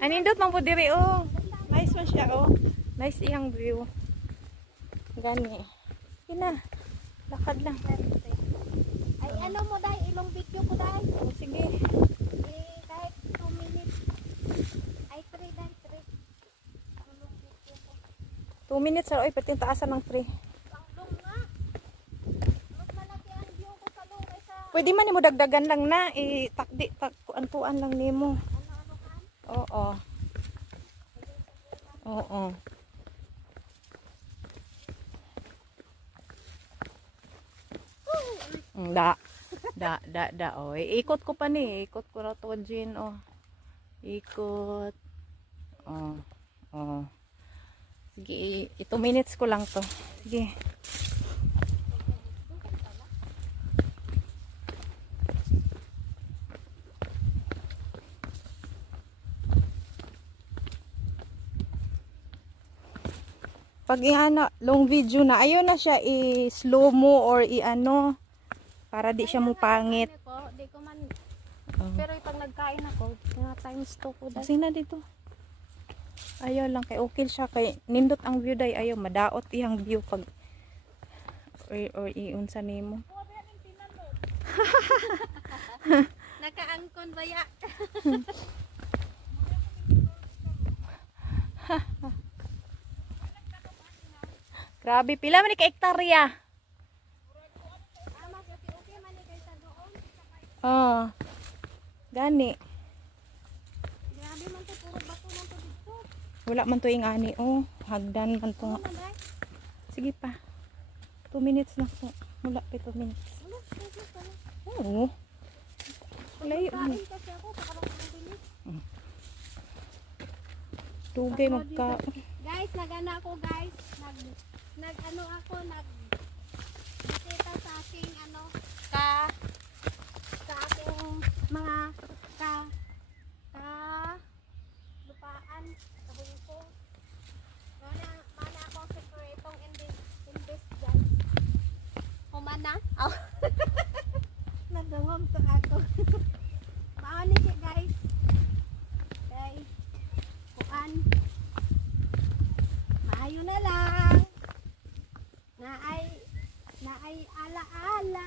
Anindot man po diri oh. Nice man siya oh. Nice iyang view. Gani. Kina. Lakad lang. Ay ano mo dai, ilong video ko dai. Oh, sige. Kahit 2 minutes. Ay 3 dai, 3. Ilong video ko. 2 minutes sa oy pati yung taasan ng tree. Ang long nga. Mas malaki ang view ko sa long kaysa Pwede man nimo dagdagan lang na takdi kuan-kuan lang nimo. ano kan. Oo. Oo. Da. Oh. Ikot ko pa ni. Ikot ko na to, Jean. Oh. Ikot. Oh. Oh. Sige, 2 minutes ko lang to. Sige. Pag i-ano, long video na, ayaw na siya i-slow mo or i-ano para di siya mo pangit. Di ko man. Oh. Pero pag nagkain ako, mga times 2 ko dai. Kasi na dito. Ayaw lang kay okay siya kay nindot ang view day ayaw madaot iyang view pag or iunsa nimo. Nakaangkon baya. Grabe pila man ni ka hektarya. Okay man ni kaysa doon. Oh. Gani. Grabe man to, puro bato man to dito. Wala man to ing ani oh. Hagdan man to. Ano man dai? Sige pa. 2 minutes na po. Wala pa 2 minutes. Ano, sige pala. Oo. Layo. Kain kasi ako, pakarang bilis. Dugay magka. Guys, nag-ano ako guys. Nag-ano ako, nakita sa aking ano, sa aking mga lupaan, sa bungko. Mana akong sekretong invest guys. Humana? Oh. Nagawam sa ako. Maani siya guys. Guys. Kuan. Maayo na lang. Naay ala-ala.